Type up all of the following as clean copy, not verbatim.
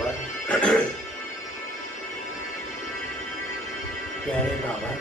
बाबा, प्यारे बाबा,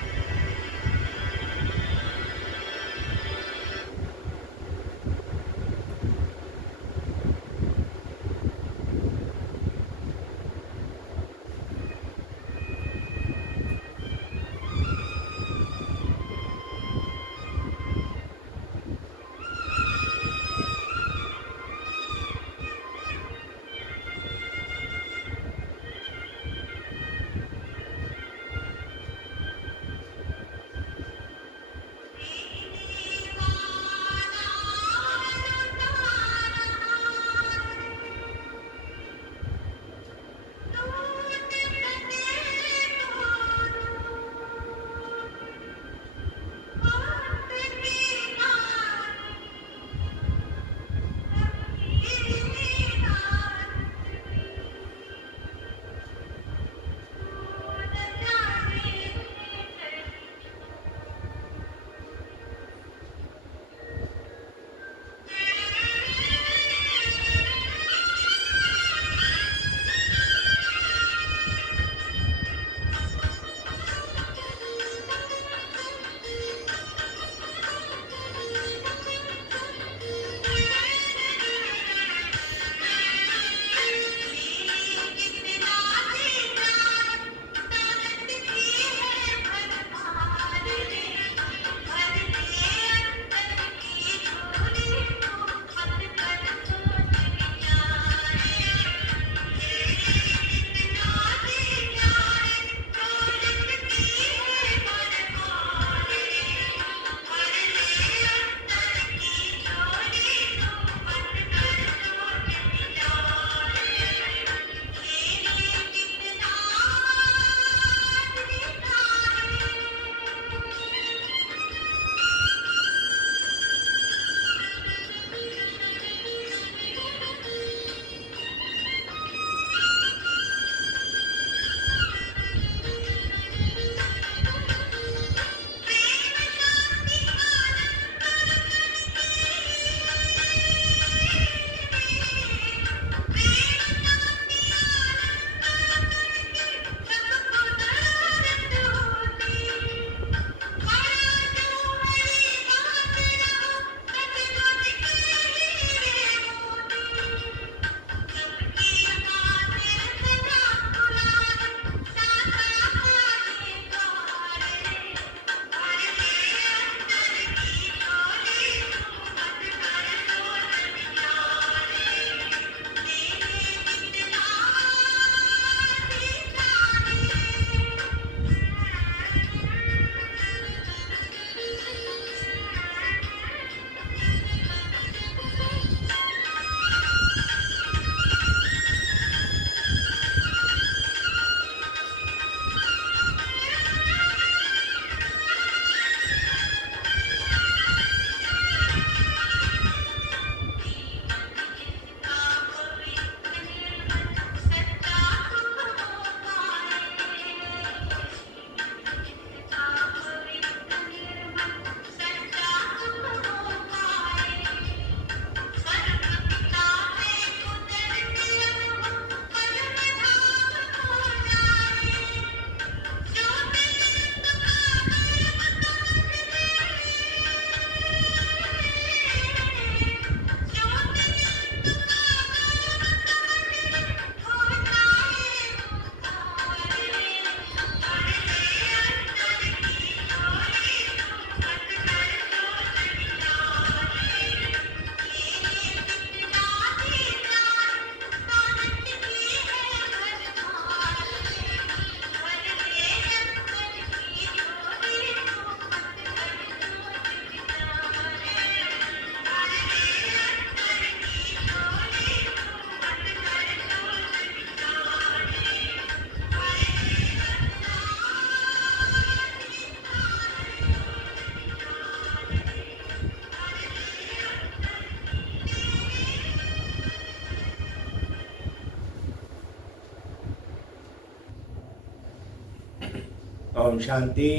ओम शांति।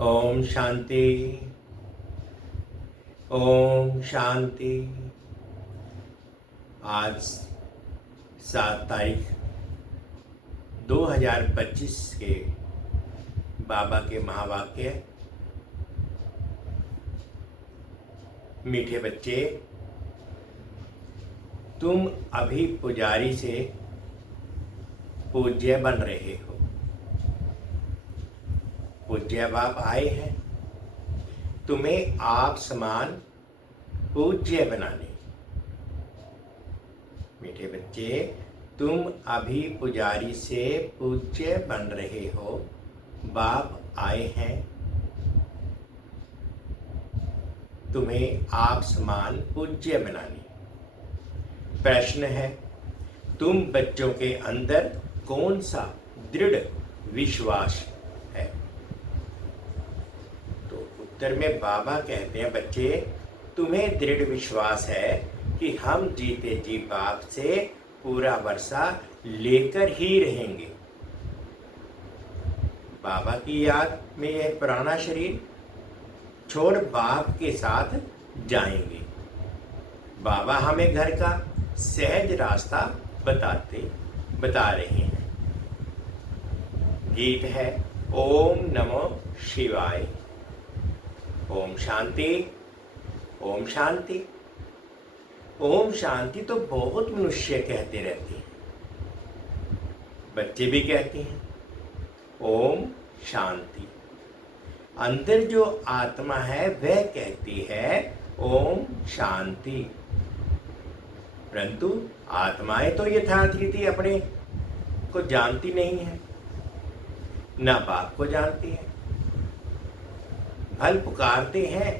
ओम शांति। ओम शांति। आज 7 तारीख 2025 के बाबा के महावाक्य। मीठे बच्चे, तुम अभी पुजारी से पूज्य बन रहे हो। पूज्य बाप आए हैं तुम्हें आप समान पूज्य बनाने। मीठे बच्चे, तुम अभी पुजारी से पूज्य बन रहे हो। बाप आए हैं तुम्हें आप समान पूज्य बनाने। प्रश्न है, तुम बच्चों के अंदर कौन सा दृढ़ विश्वास है? तो उत्तर में बाबा कहते हैं, बच्चे तुम्हें दृढ़ विश्वास है कि हम जीते जी बाप से पूरा वर्षा लेकर ही रहेंगे। बाबा की याद में यह पुराना शरीर छोड़ बाप के साथ जाएंगे। बाबा हमें घर का सहज रास्ता बता रहे हैं। गीत है ओम नमो शिवाय। ओम शांति, ओम शांति। ओम शांति तो बहुत मनुष्य कहते रहते हैं, बच्चे भी कहते हैं ओम शांति। अंदर जो आत्मा है वह कहती है ओम शांति। परंतु आत्माएं तो यथार्थ रीति अपने को जानती नहीं है, ना बाप को जानती है। भल पुकारते हैं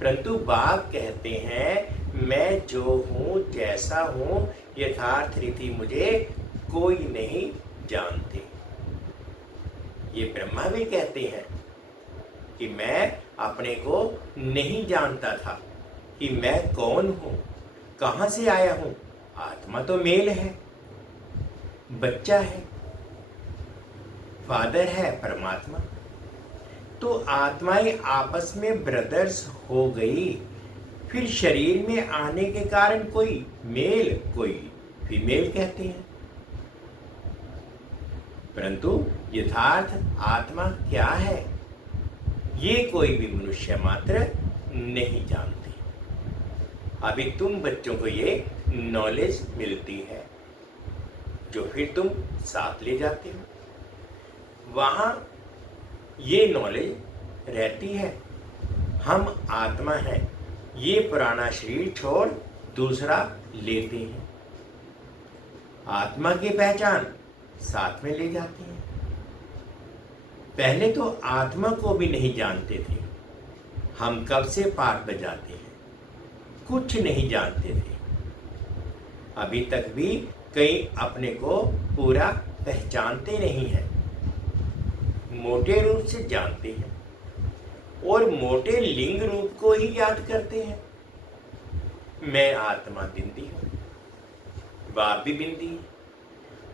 परंतु बाप कहते हैं मैं जो हूं जैसा हूं यथार्थ रीति मुझे कोई नहीं जानते। ये ब्रह्मा भी कहते हैं कि मैं अपने को नहीं जानता था कि मैं कौन हूं, कहां से आया हूं। आत्मा तो मेल है, बच्चा है, फादर है परमात्मा। तो आत्माएं आपस में ब्रदर्स हो गई। फिर शरीर में आने के कारण कोई मेल कोई फीमेल कहते हैं, परंतु यथार्थ आत्मा क्या है ये कोई भी मनुष्य मात्र नहीं जानते। अभी तुम बच्चों को ये नॉलेज मिलती है जो फिर तुम साथ ले जाते हो। वहां ये नॉलेज रहती है हम आत्मा हैं, ये पुराना शरीर छोड़ दूसरा लेते हैं। आत्मा की पहचान साथ में ले जाते हैं। पहले तो आत्मा को भी नहीं जानते थे। हम कब से पाठ बजाते हैं, कुछ नहीं जानते थे। अभी तक भी कई अपने को पूरा पहचानते नहीं हैं, मोटे रूप से जानते हैं और मोटे लिंग रूप को ही याद करते हैं। मैं आत्मा बिंदी हूं, बाप भी बिंदी है।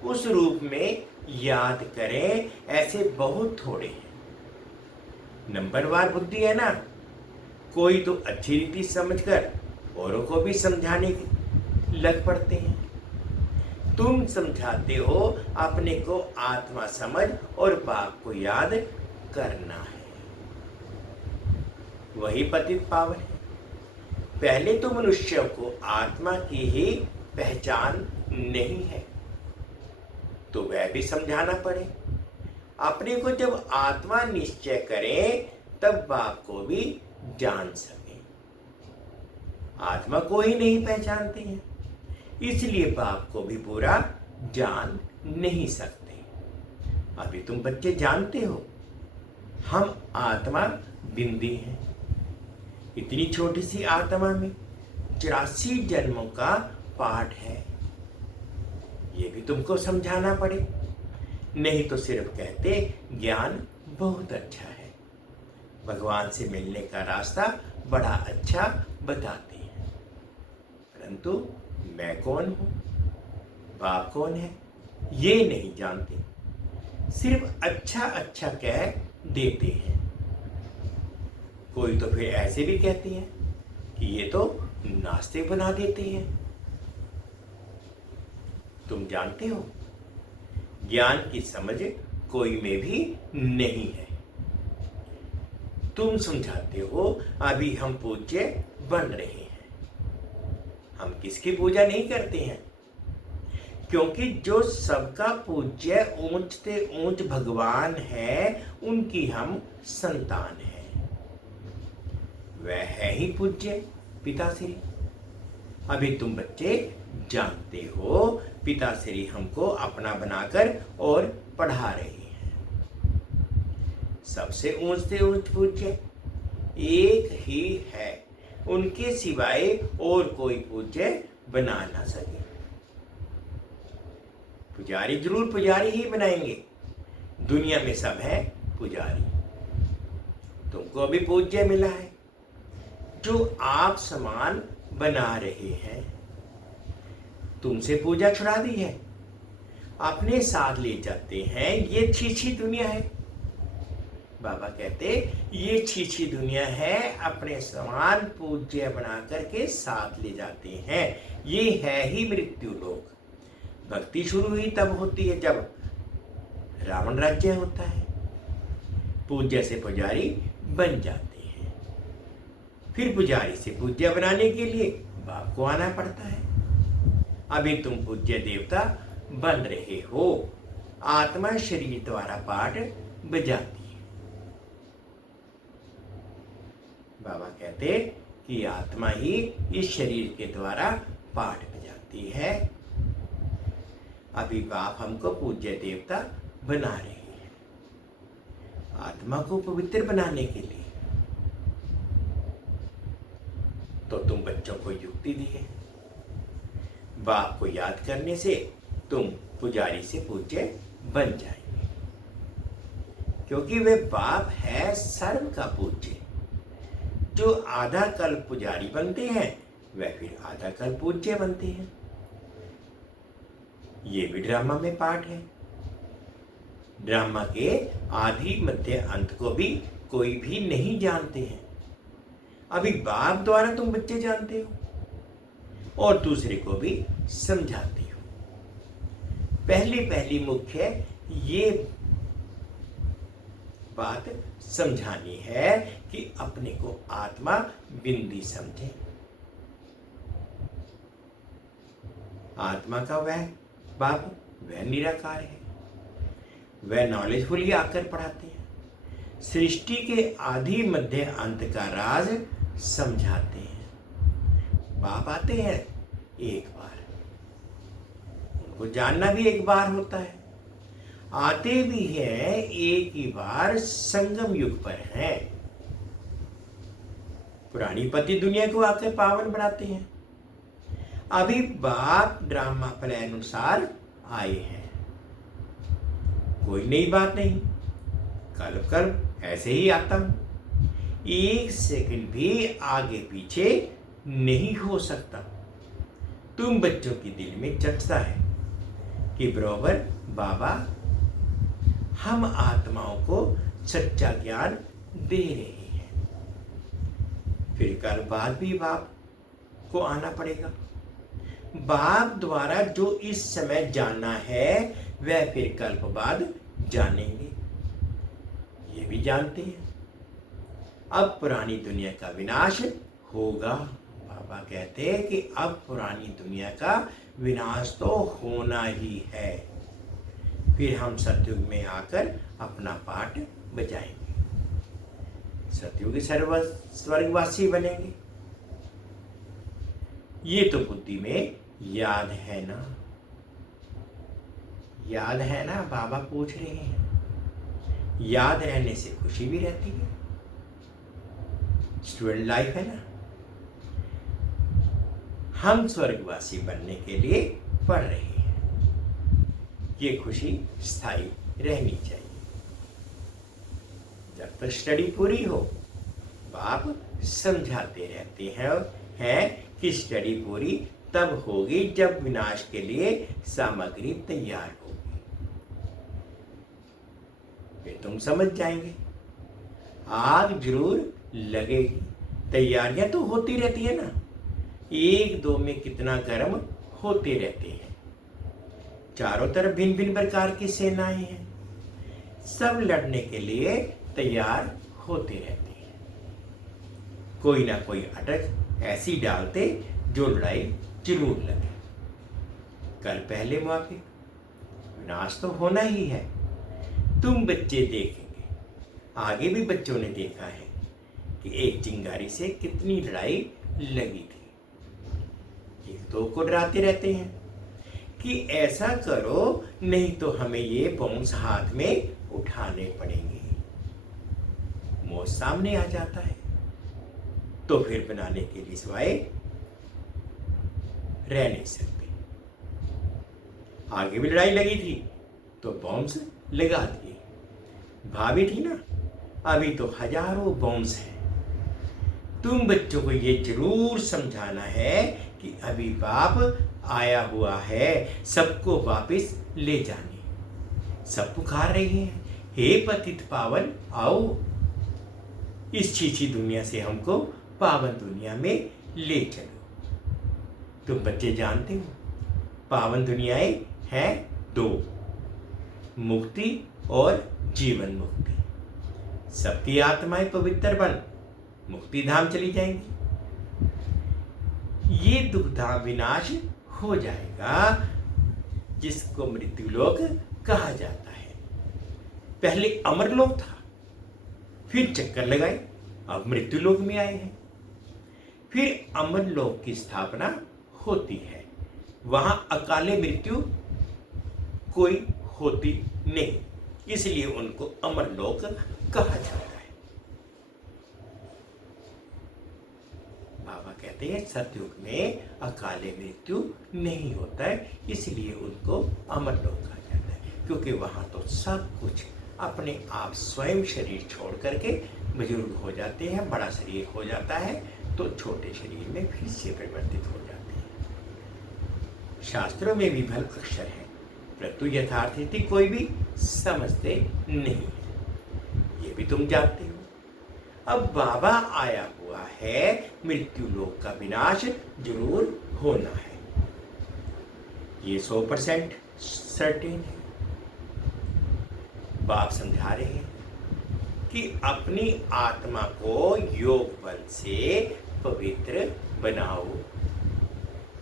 उस रूप में याद करें, ऐसे बहुत थोड़े हैं। नंबरवार बुद्धि है ना, कोई तो अच्छी रीति समझकर औरों को भी समझाने लग पड़ते हैं। तुम समझाते हो अपने को आत्मा समझ और बाप को याद करना है, वही पतित पावन है। पहले तो मनुष्यों को आत्मा की ही पहचान नहीं है तो वह भी समझाना पड़े। अपने को जब आत्मा निश्चय करें तब बाप को भी जान सके। आत्मा को ही नहीं पहचानते हैं, इसलिए बाप को भी पूरा जान नहीं सकते। अभी तुम बच्चे जानते हो हम आत्मा बिंदी हैं। इतनी छोटी सी आत्मा में 84 जन्मों का पाठ है, ये भी तुमको समझाना पड़े। नहीं तो सिर्फ कहते ज्ञान बहुत अच्छा है, भगवान से मिलने का रास्ता बड़ा अच्छा बताते हैं, परंतु मैं कौन हूं, बाप कौन है ये नहीं जानते। सिर्फ अच्छा अच्छा कह देते हैं। कोई तो फिर ऐसे भी कहते हैं कि ये तो नास्तिक बना देते हैं। तुम जानते हो, ज्ञान की समझ कोई में भी नहीं है। तुम समझाते हो अभी हम पूज्य बन रहे हैं। हम किसकी पूजा नहीं करते हैं, क्योंकि जो सबका पूज्य ऊंच से ऊंच भगवान है, उनकी हम संतान हैं। वह है ही पूज्य पिताश्री। अभी तुम बच्चे जानते हो, पिताश्री हमको अपना बनाकर और पढ़ा रहे हैं। सबसे ऊंच से ऊंच पूज्य एक ही है, उनके सिवाय और कोई पूज्य बना ना सके। पुजारी जरूर पुजारी ही बनाएंगे, दुनिया में सब है पुजारी। तुमको अभी पूज्य मिला है, जो आप समान बना रहे हैं। तुमसे पूजा छुड़ा दी है, अपने साथ ले जाते हैं। ये छीछी दुनिया है। बाबा कहते ये छीछी दुनिया है, अपने समान पूज्य बना करके साथ ले जाते हैं। ये है ही मृत्यु लोक। भक्ति शुरू हुई तब होती है जब रावण राज्य होता है, पूज्य से पुजारी बन जाते हैं। फिर पुजारी से पूज्य बनाने के लिए बाप को आना पड़ता है। अभी तुम पूज्य देवता बन रहे हो, आत्मा शरीर द्वारा पाठ बजाती है। बाबा कहते कि आत्मा ही इस शरीर के द्वारा पाठ बजाती है। अभी बाप हमको पूज्य देवता बना रहे हैं, आत्मा को पवित्र बनाने के लिए। तो तुम बच्चों को युक्ति दी है, बाप को याद करने से तुम पुजारी से पूज्य बन जाएंगे, क्योंकि वे बाप है सर्व का पूज्य। जो आधा कल पुजारी बनते हैं, वह फिर आधा कल पूज्य बनते हैं। ये भी ड्रामा में पाठ है। ड्रामा के आदि मध्य अंत को भी कोई भी नहीं जानते हैं। अभी बाप द्वारा तुम बच्चे जानते हो और दूसरे को भी समझाते हो। पहली मुख्य ये बात समझानी है कि अपने को आत्मा बिंदी समझे। आत्मा का वह बाप वह निराकार है, वह नॉलेजफुली आकर पढ़ाते हैं। सृष्टि के आदि मध्य अंत का राज समझाते हैं। बाप आते हैं एक बार, उनको जानना भी एक बार होता है। आते भी हैं एक ही बार, संगम युग पर हैं। पुरानी पति दुनिया को आकर पावन बनाते हैं। अभी बाप ड्रामा प्लान अनुसार आए हैं, कोई नई बात नहीं। कल ऐसे ही आता हूं, एक सेकंड भी आगे पीछे नहीं हो सकता। तुम बच्चों के दिल में चटता है कि बराबर बाबा हम आत्माओं को सच्चा ज्ञान दे रहे हैं। फिर कल बाद भी बाप को आना पड़ेगा। बाप द्वारा जो इस समय जानना है, वह फिर कल्प बाद जानेंगे। ये भी जानते हैं अब पुरानी दुनिया का विनाश होगा। बाबा कहते हैं कि अब पुरानी दुनिया का विनाश तो होना ही है। फिर हम सतयुग में आकर अपना पाठ बजाएंगे, सतयुग स्वर्गवासी बनेंगे। ये तो बुद्धि में याद है ना? याद है ना? बाबा पूछ रहे हैं। याद रहने से खुशी भी रहती है। स्टूडेंट लाइफ है ना। हम स्वर्गवासी बनने के लिए पढ़ रहे हैं। ये खुशी स्थायी रहनी चाहिए। जब तक स्टडी पूरी हो, बाप समझाते रहते हैं कि स्टडी पूरी तब होगी जब विनाश के लिए सामग्री तैयार होगी। फिर तुम समझ जाएंगे। आग जरूर लगेगी, तैयारियां तो होती रहती है ना। एक दो में कितना गर्म होते रहते हैं। चारों तरफ भिन्न भिन्न प्रकार की सेनाएं हैं, सब लड़ने के लिए तैयार होते रहते हैं। कोई ना कोई अटक ऐसी डालते जो लड़ाई जरूर लगे। कल पहले मौके, विनाश तो होना ही है। तुम बच्चे देखेंगे, आगे भी बच्चों ने देखा है कि एक चिंगारी से कितनी लड़ाई लगी थी। एक दो को डराते रहते हैं कि ऐसा करो नहीं तो हमें ये बॉम्ब्स हाथ में उठाने पड़ेंगे। मौत सामने आ जाता है तो फिर बनाने के लिए सिवाय रह नहीं सकते। आगे भी लड़ाई लगी थी तो बॉम्ब्स लगा दिए। भाभी थी ना, अभी तो हजारों बॉम्ब्स हैं। तुम बच्चों को ये जरूर समझाना है कि अभी बाप आया हुआ है सबको वापस ले जाने। सब पुकार रहे हैं, हे पतित पावन आओ, इस छीछी दुनिया से हमको पावन दुनिया में ले चलो। तुम बच्चे जानते हो पावन दुनियाएं हैं दो, मुक्ति और जीवन मुक्ति। सबकी आत्माएं पवित्र बन मुक्ति धाम चली जाएंगी। ये दुख धाम विनाश हो जाएगा जिसको मृत्यु लोक कहा जाता है। पहले अमर लोक था, फिर चक्कर लगाए, अब मृत्यु लोक में आए हैं। फिर अमर लोक की स्थापना होती है, वहां अकाले मृत्यु कोई होती नहीं, इसलिए उनको अमर लोक कहा जाता है। बाबा कहते हैं सतयुग में अकाले मृत्यु नहीं होता है, इसलिए उनको अमर लोक कहा जाता है। क्योंकि वहां तो सब कुछ अपने आप स्वयं शरीर छोड़ करके बुजुर्ग हो जाते हैं, बड़ा शरीर हो जाता है तो छोटे शरीर में फिर से परिवर्तित हो जाते हैं। शास्त्रों में भी भल अक्षर है, परंतु यथार्थ स्थिति कोई भी समझते नहीं है, ये भी तुम जानते हो। अब बाबा आया हुआ है, मृत्यु लोक का विनाश जरूर होना है, ये 100% सर्टेन है। बाप समझा रहे हैं कि अपनी आत्मा को योग बल से पवित्र बनाओ,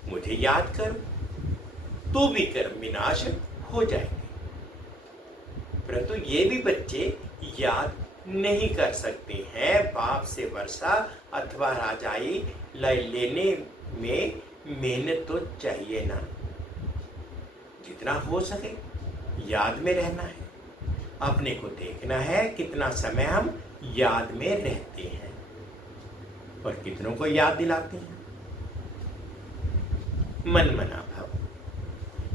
मुझे याद करो तो भी कर्म विनाश हो जाएंगे। परंतु ये भी बच्चे याद नहीं कर सकते हैं। बाप से वर्षा अथवा राजाई लेने में मेहनत तो चाहिए ना, जितना हो सके याद में रहना है। अपने को देखना है कितना समय हम याद में रहते हैं और कितनों को याद दिलाते हैं। मन मना भव,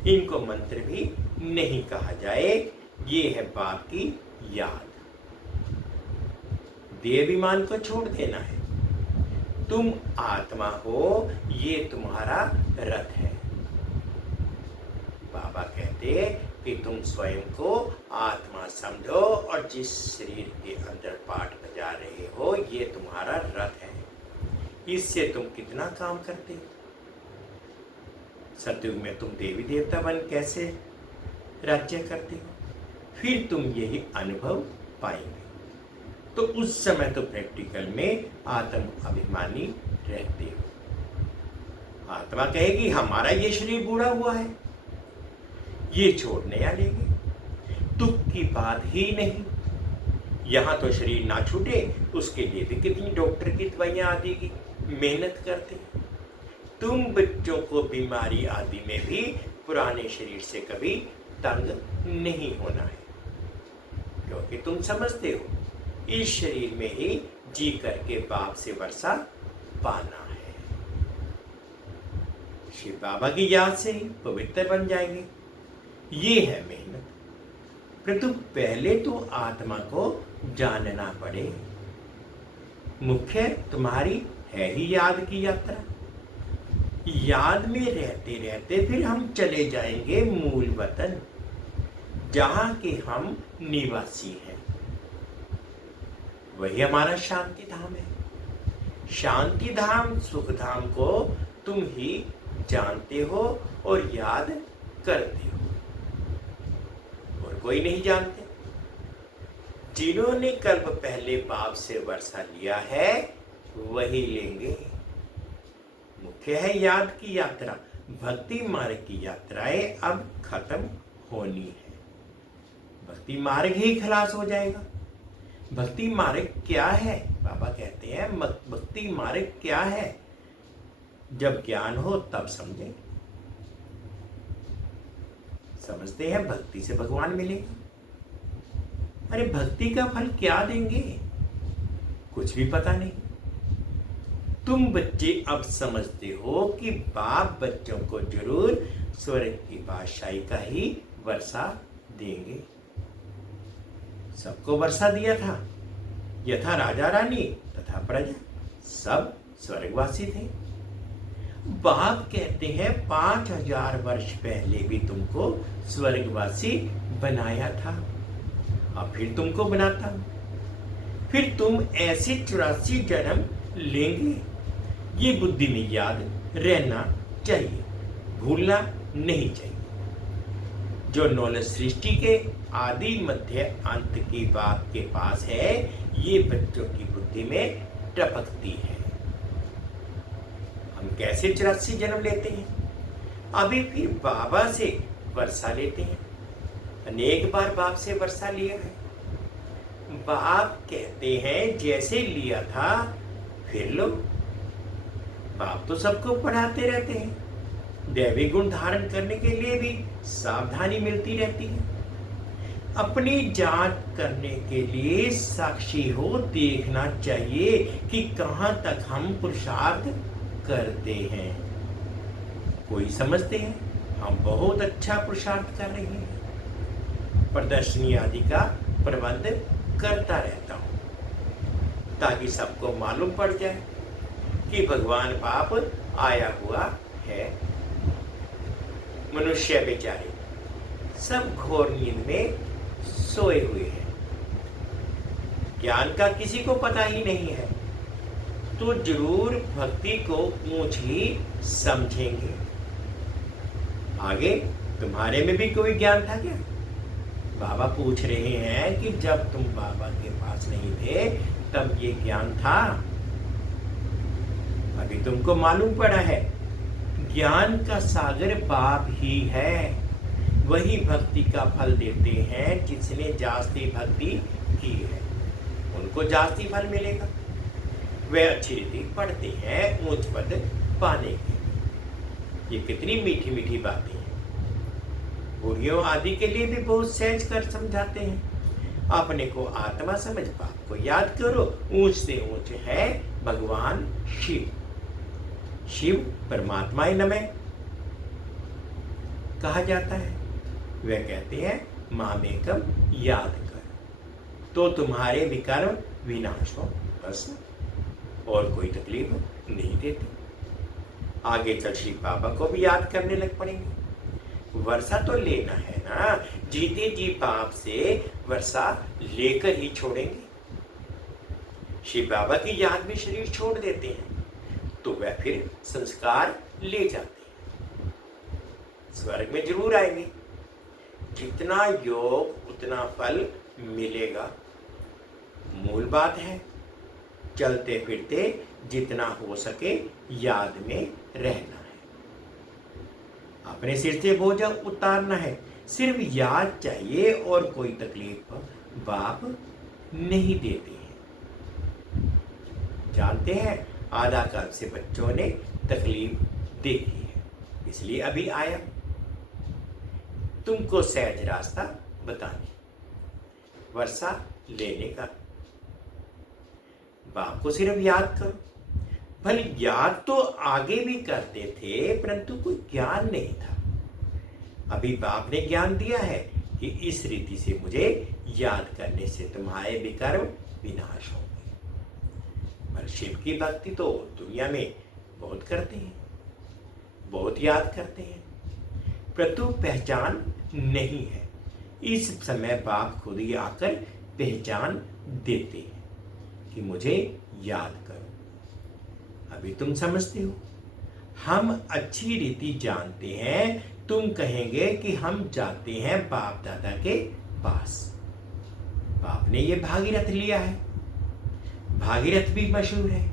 इनको मंत्र भी नहीं कहा जाए, ये है बाप की याद। देहाभिमान को छोड़ देना है। तुम आत्मा हो, ये तुम्हारा रथ है। बाबा कहते कि तुम स्वयं को आत्मा समझो और जिस शरीर के अंदर पाठ बजा रहे हो ये तुम्हारा रथ है, इससे तुम कितना काम करते हो। सतयुग में तुम देवी देवता बन कैसे राज्य करते हो, फिर तुम यही अनुभव पाएंगे। तो उस समय तो प्रैक्टिकल में आत्म अभिमानी रहते हो। आत्मा कहेगी हमारा ये शरीर बूढ़ा हुआ है, ये छोड़ने आ लेंगे, दुख की बात ही नहीं। यहां तो शरीर ना छूटे उसके लिए भी कितनी डॉक्टर की दवाइयां आदि की मेहनत करते हैं। तुम बच्चों को बीमारी आदि में भी पुराने शरीर से कभी तंग नहीं होना है, क्योंकि तुम समझते हो इस शरीर में ही जी करके बाप से वर्षा पाना है। शिव बाबा की याद से ही पवित्र बन जाएंगे, ये है मेहनत। परंतु पहले तो आत्मा को जानना पड़े। मुख्य तुम्हारी है ही याद की यात्रा। याद में रहते रहते फिर हम चले जाएंगे मूल वतन, जहां के हम निवासी हैं। वही हमारा शांति धाम है। शांति धाम सुख धाम को तुम ही जानते हो और याद करते हो। कोई नहीं जानते। जिन्होंने कल्प पहले बाप से वर्षा लिया है वही लेंगे। मुख्य है याद की यात्रा। भक्ति मार्ग की यात्राएं अब खत्म होनी है। भक्ति मार्ग ही खलास हो जाएगा। भक्ति मार्ग क्या है? बाबा कहते हैं भक्ति मार्ग क्या है? जब ज्ञान हो तब समझें। समझते हैं भक्ति से भगवान मिलेगा। अरे भक्ति का फल क्या देंगे? कुछ भी पता नहीं। तुम बच्चे अब समझते हो कि बाप बच्चों को जरूर स्वर्ग की बादशाही का ही वर्षा देंगे। सबको वर्षा दिया था। यथा राजा रानी तथा प्रजा सब स्वर्गवासी थे। बाप कहते हैं 5000 वर्ष पहले भी तुमको स्वर्गवासी बनाया था, अब फिर तुमको बनाता हूं। फिर तुम ऐसे 84 जन्म लेंगे। ये बुद्धि में याद रहना चाहिए, भूलना नहीं चाहिए। जो नॉलेज सृष्टि के आदि मध्य अंत की बात के पास है, ये बच्चों की बुद्धि में टपकती है। हम कैसे 84 जन्म लेते हैं? अभी फिर बाबा से वर्षा लेते हैं। अनेक बार बाप से वर्षा लिया है। बाप कहते हैं जैसे लिया था फिर लो। बाप तो सबको पढ़ाते रहते हैं। दैवी गुण धारण करने के लिए भी सावधानी मिलती रहती है। अपनी जांच करने के लिए साक्षी हो देखना चाहिए कि कहां तक हम पुरुषार्थ करते हैं। कोई समझते हैं हम बहुत अच्छा पुरुषार्थ कर रहे हैं। प्रदर्शनी आदि का प्रबंध करता रहता हूं ताकि सबको मालूम पड़ जाए कि भगवान बाप आया हुआ है। मनुष्य बेचारे सब घोर नींद में सोए हुए हैं। ज्ञान का किसी को पता ही नहीं है, तो जरूर भक्ति को ऊंच ही समझेंगे। आगे तुम्हारे में भी कोई ज्ञान था क्या? बाबा पूछ रहे हैं कि जब तुम बाबा के पास नहीं थे तब ये ज्ञान था? अभी तुमको मालूम पड़ा है ज्ञान का सागर बाप ही है। वही भक्ति का फल देते हैं जिसने जास्ती भक्ति की है, उनको जास्ती फल मिलेगा। वे अच्छी रीति पढ़ते हैं ऊंच पद पाने के। ये कितनी मीठी मीठी बातें हैं। बूढ़ियों आदि के लिए भी बहुत सहज कर समझाते हैं। अपने को आत्मा समझ बाप को याद करो। ऊंच से ऊंच है भगवान शिव। शिव परमात्मा नमः कहा जाता है। वे कहते हैं मामेकम याद कर तो तुम्हारे विकर्म विनाश हो, बस और कोई तकलीफ नहीं देती। आगे चल शिव बाबा को भी याद करने लग पड़ेंगे। वर्षा तो लेना है ना, जीते जी बाप से वर्षा लेकर ही छोड़ेंगे। शिव बाबा की याद में शरीर छोड़ देते हैं तो वह फिर संस्कार ले जाते हैं। स्वर्ग में जरूर आएंगे। जितना योग उतना फल मिलेगा। मूल बात है चलते फिरते जितना हो सके याद में रहना है। अपने सिर से बोझ उतारना है। सिर्फ याद चाहिए और कोई तकलीफ बाप नहीं देते हैं। जानते हैं आधा कल्प से बच्चों ने तकलीफ देखी है, इसलिए अभी आया तुमको सहज रास्ता बताने, वर्षा लेने का। बाप को सिर्फ याद करो। भले याद तो आगे भी करते थे परंतु कोई ज्ञान नहीं था। अभी बाप ने ज्ञान दिया है कि इस रीति से मुझे याद करने से तुम्हारे विकर्म विनाश होंगे। पर शिव की भक्ति तो दुनिया में बहुत करते हैं, बहुत याद करते हैं, परंतु पहचान नहीं है। इस समय बाप खुद ही आकर पहचान देते हैं कि मुझे याद करो। अभी तुम समझते हो। हम अच्छी रीति जानते हैं। तुम कहेंगे कि हम जाते हैं बाप दादा के पास। बाप ने ये भागीरथ लिया है, भागीरथ भी मशहूर है,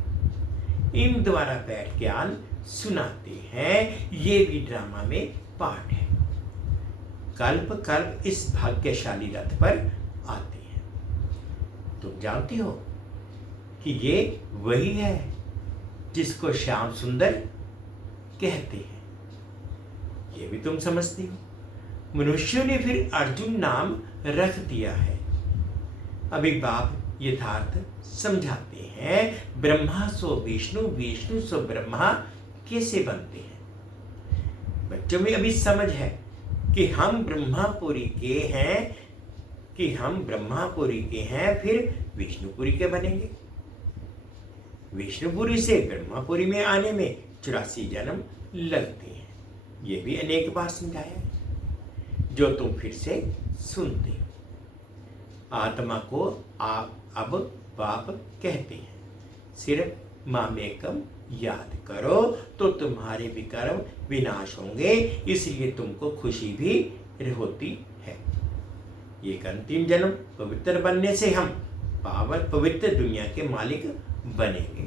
इन द्वारा बैठ ज्ञान सुनाते हैं, ये भी ड्रामा में पार्ट है। कल्प कल्प इस भाग्यशाली रथ पर आते हैं। तुम जानती हो कि ये वही है जिसको श्याम सुंदर कहते हैं, ये भी तुम समझती हो। मनुष्यों ने फिर अर्जुन नाम रख दिया है। अभी बाप यथार्थ समझाते हैं, ब्रह्मा सो विष्णु, विष्णु सो ब्रह्मा कैसे बनते हैं। बच्चों में अभी समझ है कि हम ब्रह्मापुरी के हैं, फिर विष्णुपुरी के बनेंगे। विष्णुपुरी से ब्रह्मापुरी में आने में 84 जन्म लगते हैं। ये भी अनेक बार समझाया है, जो तुम फिर से सुनते हो। आत्मा को आप अब बाप कहते हैं। सिर्फ मामेकम याद करो तो तुम्हारे विकर्म विनाश होंगे, इसलिए तुमको खुशी भी होती है। एक अंतिम जन्म पवित्र बनने से हम पावन पवित्र दुनिया के मालिक बनेंगे।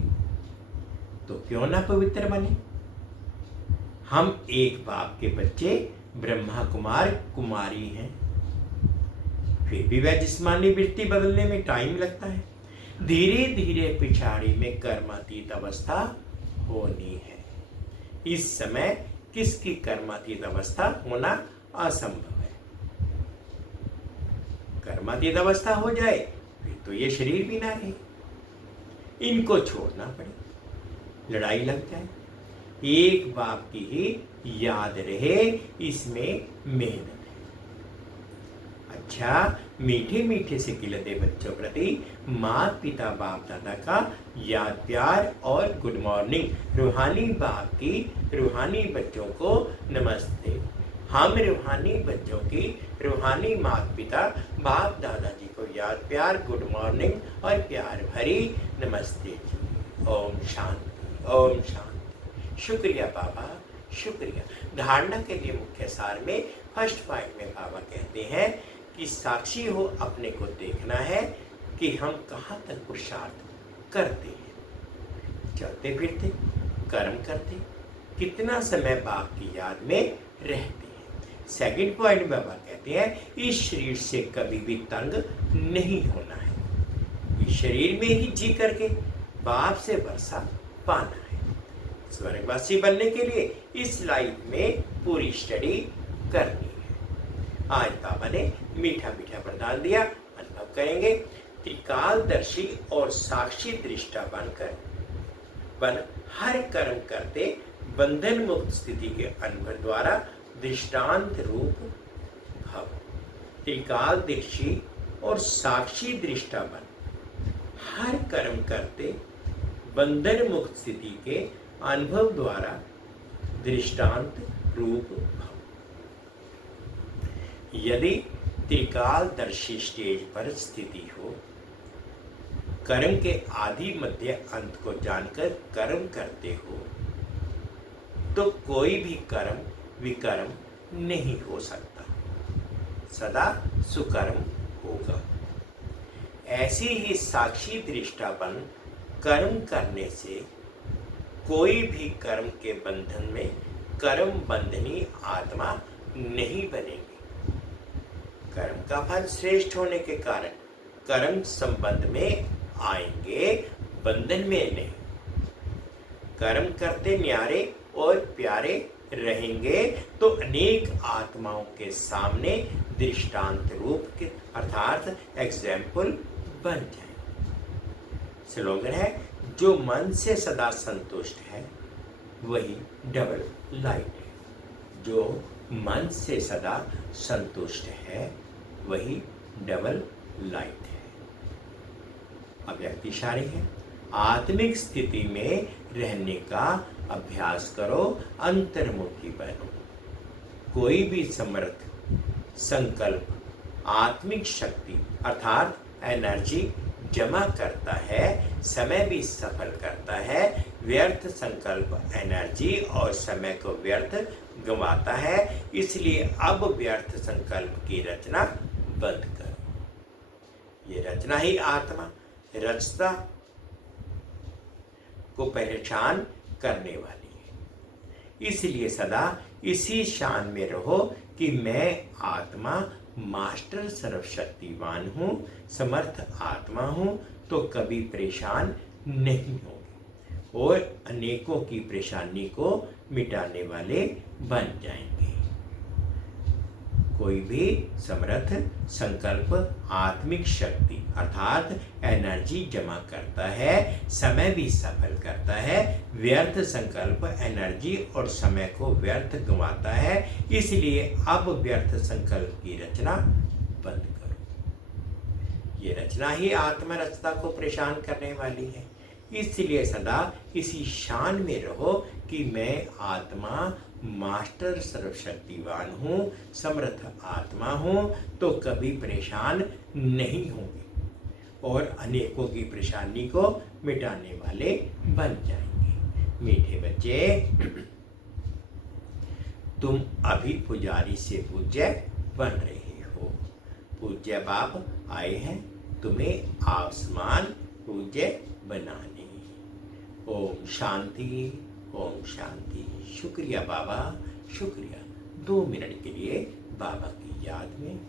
तो क्यों ना पवित्र बने। हम एक बाप के बच्चे ब्रह्मा कुमार कुमारी हैं, फिर भी वह जिस्मानी वृत्ति बदलने में टाइम लगता है। धीरे धीरे पिछाड़ी में कर्मातीत अवस्था होनी है। इस समय किसकी कर्मातीत अवस्था होना असंभव है। कर्मातीत अवस्था हो जाए फिर तो ये शरीर भी ना रहे, इनको छोड़ना पड़े, लड़ाई लग जाए। एक बाप की ही याद रहे, इसमें मेहनत है। अच्छा, मीठे मीठे से खिलते बच्चों प्रति माता पिता बाप दादा का याद प्यार और गुड मॉर्निंग। रूहानी बाप की रूहानी बच्चों को नमस्ते। हम रूहानी बच्चों की रूहानी माता पिता बाप दादाजी को याद प्यार गुड मॉर्निंग और प्यार भरी नमस्ते जी। ओम शांति, ओम शांति। शुक्रिया बाबा, शुक्रिया। धारणा के लिए मुख्य सार में फर्स्ट पॉइंट में बाबा कहते हैं कि साक्षी हो अपने को देखना है कि हम कहाँ तक पुरुषार्थ करते हैं, चलते फिरते कर्म करते, कितना समय बाप की याद में रहते हैं। सेकंड पॉइंट बाबा कहते हैं इस शरीर से कभी भी तंग नहीं होना है, इस शरीर में ही जी करके बाप से वर्षा पाना है। स्वर्गवासी बनने के लिए इस लाइफ में पूरी स्टडी करनी है। आज बाबा ने मीठा मीठा वरदान दिया, अनुभव करेंगे। त्रिकालदर्शी और साक्षी दृष्टा बन हर कर्म करते बंधन मुक्त स्थिति के अनुभव द्वारा दृष्टांत रूप भव। त्रिकालदर्शी और साक्षी दृष्टा बन हर कर्म करते बंधन मुक्त स्थिति के अनुभव द्वारा दृष्टांत रूप भव। यदि त्रिकालदर्शी स्टेज पर स्थिति हो, कर्म के आदि मध्य अंत को जानकर कर्म करते हो, तो कोई भी कर्म विकर्म नहीं हो सकता, सदा सुकर्म होगा। ऐसी ही साक्षी दृष्टा बन कर्म करने से कोई भी कर्म के बंधन में कर्म बंधनी आत्मा नहीं बनेगी। कर्म का फल श्रेष्ठ होने के कारण कर्म संबंध में आएंगे, बंधन में नहीं। कर्म करते न्यारे और प्यारे रहेंगे तो अनेक आत्माओं के सामने दृष्टांत रूप के अर्थात एग्जाम्पल बन जाए। स्लोगन है जो मन से सदा संतुष्ट है वही डबल लाइट है। जो मन से सदा संतुष्ट है वही डबल लाइट है। अव्यक्त इशारे है। आत्मिक स्थिति में रहने का अभ्यास करो, अंतर्मुखी बनो। कोई भी समर्थ संकल्प आत्मिक शक्ति अर्थात एनर्जी जमा करता है, समय भी सफल करता है। व्यर्थ संकल्प एनर्जी और समय को व्यर्थ गंवाता है। इसलिए अब व्यर्थ संकल्प की रचना बंद करो। ये रचना ही आत्मा रचता को परेशान करने वाली है। इसलिए सदा इसी शान में रहो कि मैं आत्मा मास्टर सर्वशक्तिवान हूँ, समर्थ आत्मा हूँ, तो कभी परेशान नहीं होंगे और अनेकों की परेशानी को मिटाने वाले बन जाएंगे। कोई भी समर्थ संकल्प आत्मिक शक्ति अर्थात एनर्जी जमा करता है, समय भी सफल करता है। व्यर्थ संकल्प एनर्जी और समय को व्यर्थ गंवाता है। इसलिए अब व्यर्थ संकल्प की रचना बंद करो। ये रचना ही आत्मरचना को परेशान करने वाली है। इसलिए सदा इसी शान में रहो कि मैं आत्मा मास्टर सर्वशक्तिवान हूँ, समर्थ आत्मा हूँ, तो कभी परेशान नहीं होंगे और अनेकों की परेशानी को मिटाने वाले बन जाएंगे। मीठे बच्चे, तुम अभी पुजारी से पूज्य बन रहे हो। पूज्य बाप आए हैं तुम्हें आसमान पूज्य बनाने। ओम शांति, ओम शांति। शुक्रिया बाबा, शुक्रिया। 2 मिनट के लिए बाबा की याद में।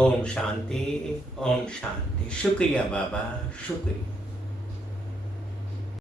ओम शांति, ओम शांति। शुक्रिया बाबा, शुक्रिया।